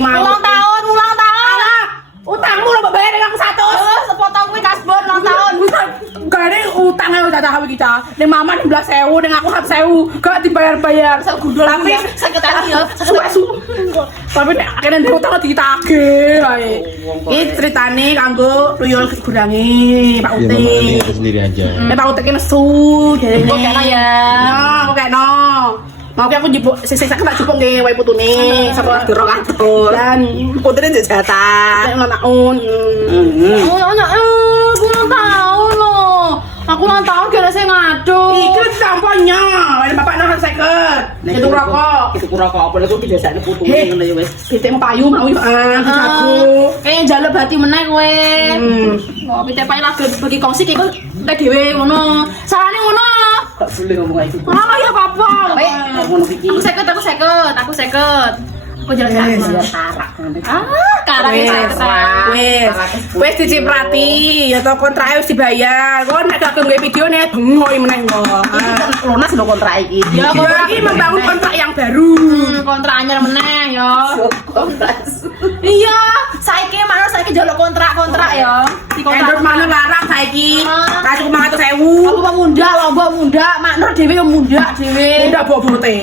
Ulang tahun. Alah, utangmu lo bayar dengan aku 100. Sepotong kuwi kasbon ulang tahun. Gane utangnya udah tahu kita. Ning mama 16.000, ning aku 100.000. Gak dibayar-bayar. Tapi seketan ya. suwe-suwe. Tapi nek akhirnya dia utang ditagih ae. Iki ceritane kanggo tuyul kurangi Pak Ya mama Uti. nanti sendiri aja. Nek Pak Uti ki nesu jarene. Kok kena ya. Nah, kok kena. Mau aku jipuk sisik sak tak jipuk nggih wae putune sapa dirok kantor. Lan putune jatah. Nek ngono. Oh, anak ulang tahun loh. Aku ulang tahun kira saya ngadu. Iki sampahnya, ada bapak nang 50. Itu rokok. Itu rokok apa lagi biasane putune Heh. ngono ya wis. Pitik payu mau jago. Kayak njaluk hati meneh kowe. Kok pitik payu lagi bagi kongsi iki kok dhewe ngono. Salahne ngono. Gak boleh ngomong kayak gitu. Ah ya apa? Ngono iki. Aku seket. Aku jelas Yes. aku. Tarak nanti. Karangnya seket. Wes diciprati, ya to kontrake wis dibayar. Kok nek gak nggawe videone bengoki meneh kok. Lunas lho kontrak iki. Ya, Ya, ini membangun kontrak yang baru. Kontrak anyar meneh ya. Kontrak. Iya, saiki njaluk kontrak ya. Di Endorse mana larang saiki. Ah. Ra cukup 500.000. Apa muda, lomba muda, Mak Nur dhewe yo muda dhewe. Udah bobote.